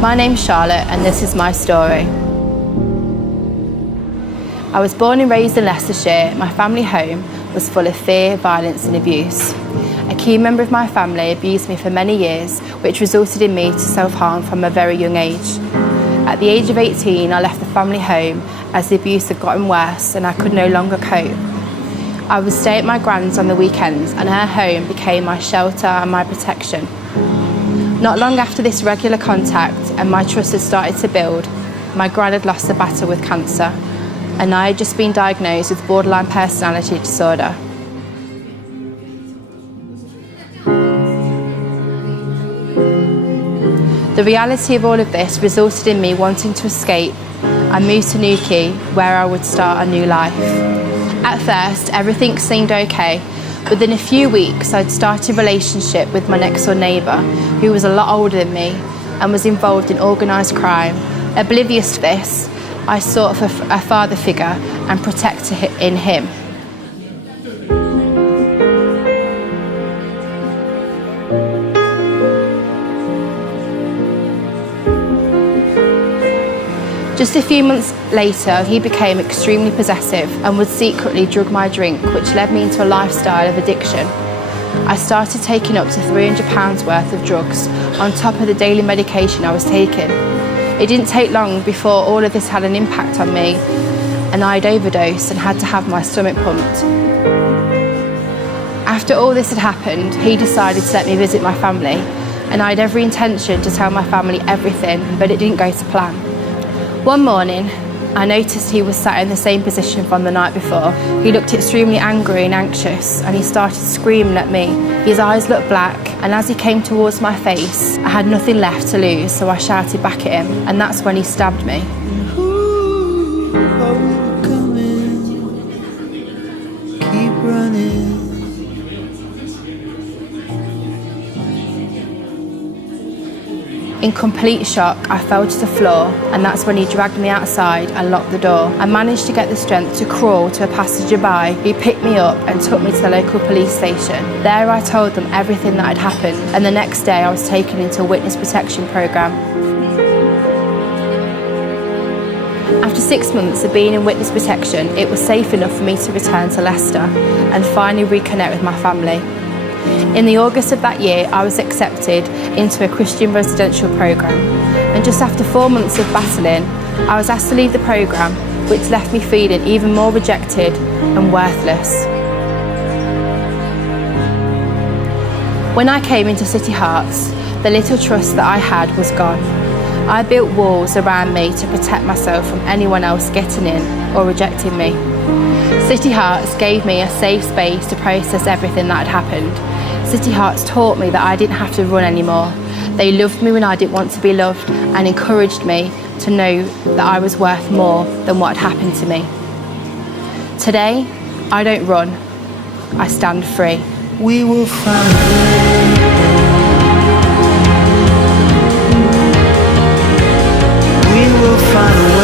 My name's Charlotte and this is my story. I was born and raised in Leicestershire. My family home was full of fear, violence and abuse. A key member of my family abused me for many years, which resulted in me to self-harm from a very young age. At the age of 18, I left the family home as the abuse had gotten worse and I could no longer cope. I would stay at my grand's on the weekends and her home became my shelter and my protection. Not long after this regular contact and my trust had started to build, my gran had lost the battle with cancer and I had just been diagnosed with borderline personality disorder. The reality of all of this resulted in me wanting to escape and move to Newquay, where I would start a new life. At first, everything seemed okay. Within a few weeks, I'd started a relationship with my next door neighbour, who was a lot older than me and was involved in organised crime. Oblivious to this, I sought for a father figure and protector in him. Just a few months later, he became extremely possessive and would secretly drug my drink, which led me into a lifestyle of addiction. I started taking up to £300 worth of drugs on top of the daily medication I was taking. It didn't take long before all of this had an impact on me and I'd overdosed and had to have my stomach pumped. After all this had happened, he decided to let me visit my family and I had every intention to tell my family everything, but it didn't go to plan. One morning, I noticed he was sat in the same position from the night before. He looked extremely angry and anxious and he started screaming at me. His eyes looked black and as he came towards my face, I had nothing left to lose, so I shouted back at him and that's when he stabbed me. Ooh, oh, coming, keep running. In complete shock, I fell to the floor and that's when he dragged me outside and locked the door. I managed to get the strength to crawl to a passenger by who picked me up and took me to the local police station. There I told them everything that had happened and the next day I was taken into a witness protection programme. After 6 months of being in witness protection, it was safe enough for me to return to Leicester and finally reconnect with my family. In the August of that year, I was accepted into a Christian residential programme, and just after 4 months of battling, I was asked to leave the programme, which left me feeling even more rejected and worthless. When I came into City Hearts, the little trust that I had was gone. I built walls around me to protect myself from anyone else getting in or rejecting me. City Hearts gave me a safe space to process everything that had happened. City Hearts taught me that I didn't have to run anymore. They loved me when I didn't want to be loved and encouraged me to know that I was worth more than what had happened to me. Today, I don't run, I stand free. We will find a way. We will find a way.